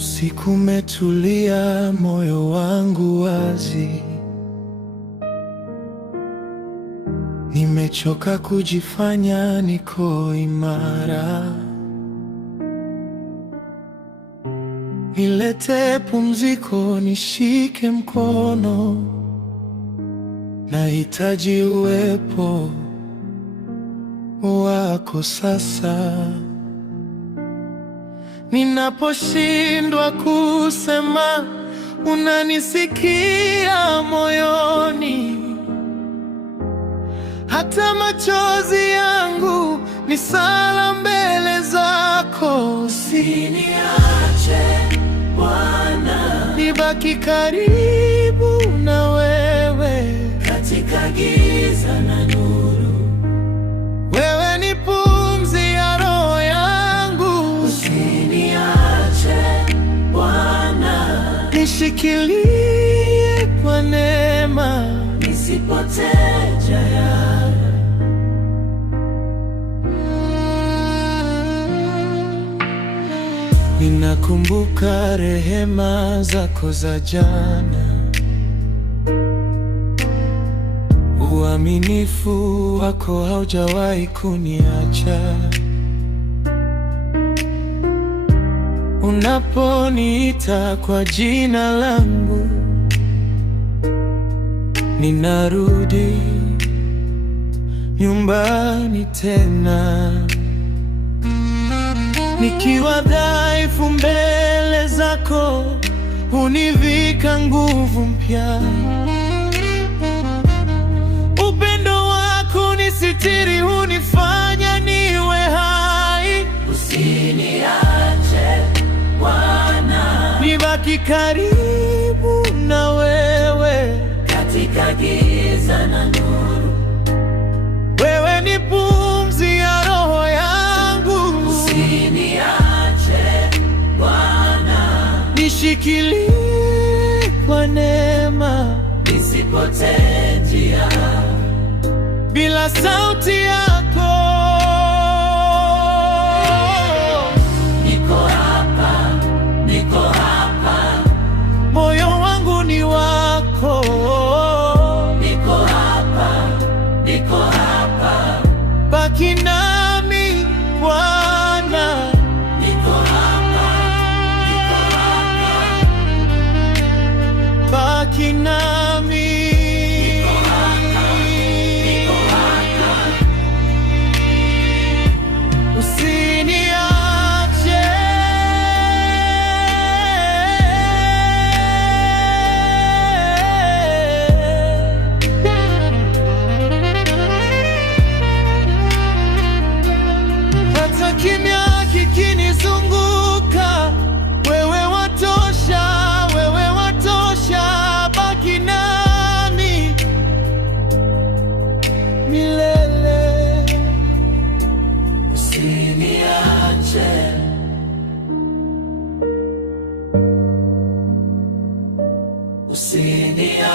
Usiku umetulia, moyo wangu wazi. Nimechoka kujifanya niko imara. Nilete pumziko, nishike mkono. Nahitaji uwepo wako sasa. Ninaposhindwa kusema, unanisikia moyoni. Hata machozi yangu ni sala mbele zako. Usiniache Bwana, nibaki karibu na wewe, katika giza na nuru. Wewe ni pumzi ya roho yangu. Usiniache Bwana, nishikilie kwa neema, nisipotee jaya. Ninakumbuka rehema zako za jana, uaminifu wako haujawahi kuniacha. Unaponiita kwa jina langu, ninarudi nyumbani tena. Nikiwa dhaifu mbele zako, hunivika nguvu mpya. Upendo wako nisitiri, hunifanya niwe hai. Usiniache Bwana, nibaki karibu na wewe, katika giza na nuru. Wewe ni pumzi ya roho yangu. Usiniache Bwana, nishikilie kwa neema, nisipotee njia. Bila sauti yako niko hapa, niko hapa. Moyo wangu ni wako. Niko hapa, niko hapa. Baki nami Bwana. Niko hapa, niko hapa. Baki nami. Niko hapa, niko hapa. Usiniache. Hata kimya kikinizunguka, wewe watosha, wewe watosha. Baki nami milele. Usiniache. Usiniache.